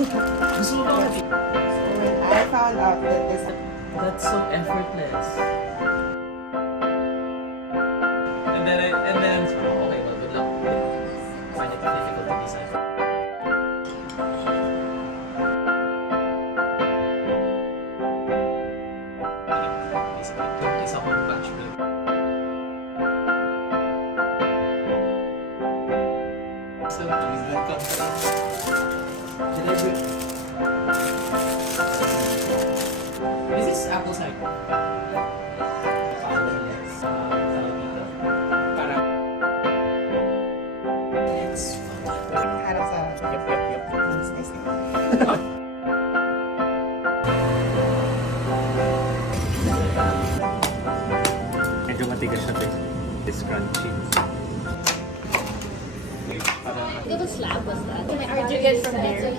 Gusto mo ba? So when I found out that this That's so effortless. And then, okay, well, good luck. Find it difficult to decide. Isa akong batch ulit. So, is that confidence? Deliberate. Is this apple cider? Yes. Parang it's harap sa Yep. business niya. Medyo matigas siya din. It's crunchy. parang What slab was that? Can I argue it from there?